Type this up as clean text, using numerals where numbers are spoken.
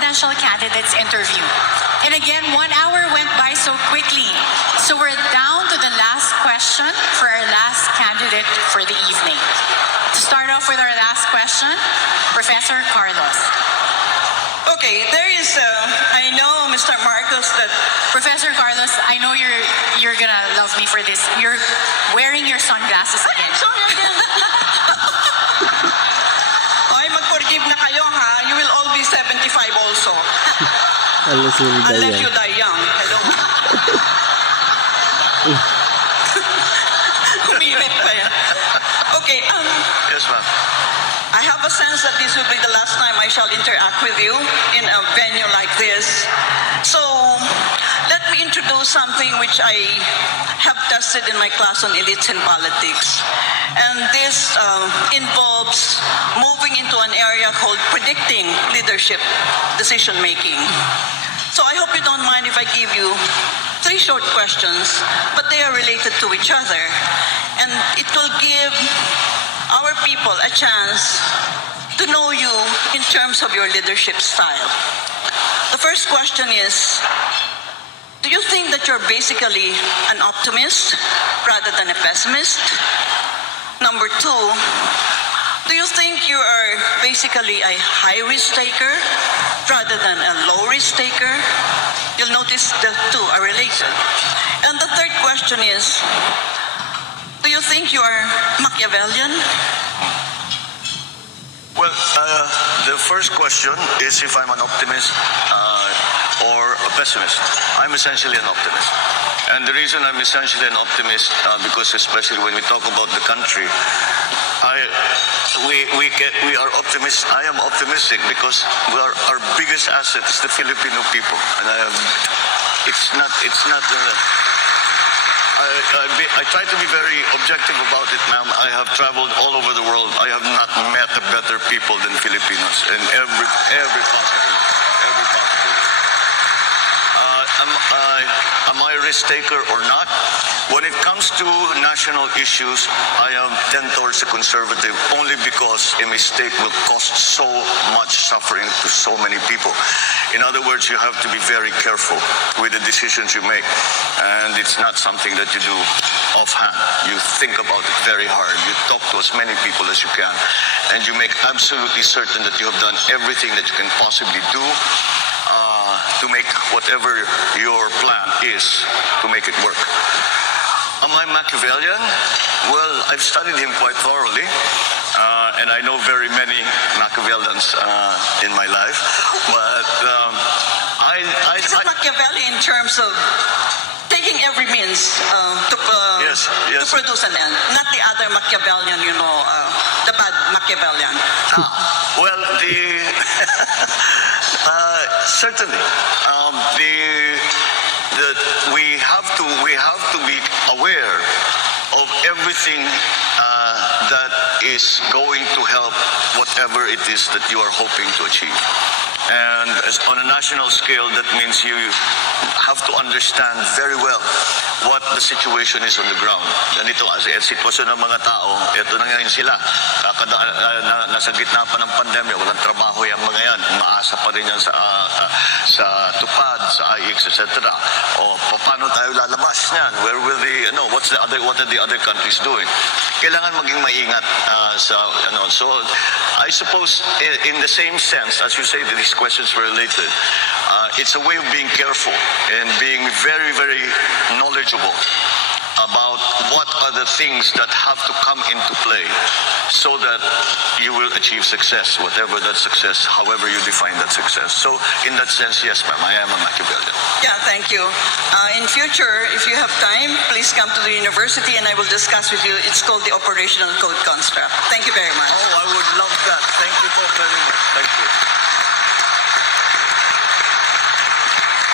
presidential candidates interview. And again, 1 hour went by so quickly. So we're down to the last question for our last candidate for the evening. To start off with our last question, Professor Carlos. Okay, there is, I know, Mr. Marcos, that... Professor Carlos, I know you're gonna love me for this. You're wearing your sunglasses again. Sorry again. Ay, mag-forgive na kayo, ha? You will all be 75 also. Unless you die young. Hello. Umilit pa yan. Okay, Yes, ma'am. I have a sense that this will be the last time I shall interact with you in a venue like this. So, let me introduce something which I have tested in my class on elites in politics. And this involves moving into an area called predicting leadership decision-making. So I hope you don't mind if I give you 3 short questions, but they are related to each other. And it will give our people a chance to know you in terms of your leadership style. The first question is, do you think that you're basically an optimist rather than a pessimist? Number 2, do you think you are basically a high-risk taker rather than a low-risk taker? You'll notice the 2 are related. And the third question is, do you think you are Machiavellian? Well, the first question is if I'm an optimist or a pessimist. I'm essentially an optimist. And the reason I'm essentially an optimist, because especially when we talk about the country, we are optimists. I am optimistic because our biggest asset is the Filipino people. And I try to be very objective about it, ma'am. I have traveled all over the world. I have not met a better people than Filipinos in every possible. Am I a risk taker or not? When it comes to national issues, I tend towards the conservative only because a mistake will cost so much suffering to so many people. In other words, you have to be very careful with the decisions you make. And it's not something that you do offhand. You think about it very hard. You talk to as many people as you can. And you make absolutely certain that you have done everything that you can possibly do to make whatever your plan is, to make it work. Am I Machiavellian? Well, I've studied him quite thoroughly, and I know very many Machiavellians in my life. But Is it Machiavelli in terms of taking every means to produce an end, not the other Machiavellian, the bad Machiavellian? Well, certainly, we have to be aware of everything that is going to help whatever it is that you are hoping to achieve. And on a national scale, that means you have to understand very well what the situation is on the ground. Ganito kasi ang sitwasyon ng mga tao, ito na ngayon sila. Nasa gitna pa ng pandemya, walang trabaho yung mga yan. Umaasa pa rin yan sa tupad, sa IX, etc. O paano tayo lalabas niyan? Where will what are the other countries doing? Kailangan maging maingat so I suppose in the same sense as you say that these questions were related, it's a way of being careful and being very, very knowledgeable about what are the things that have to come into play so that you will achieve success, whatever that success, however you define that success. So in that sense, yes, ma'am, I am a Machiavellian. Yeah, thank you. In future, if you have time, please come to the university and I will discuss with you. It's called the operational code construct.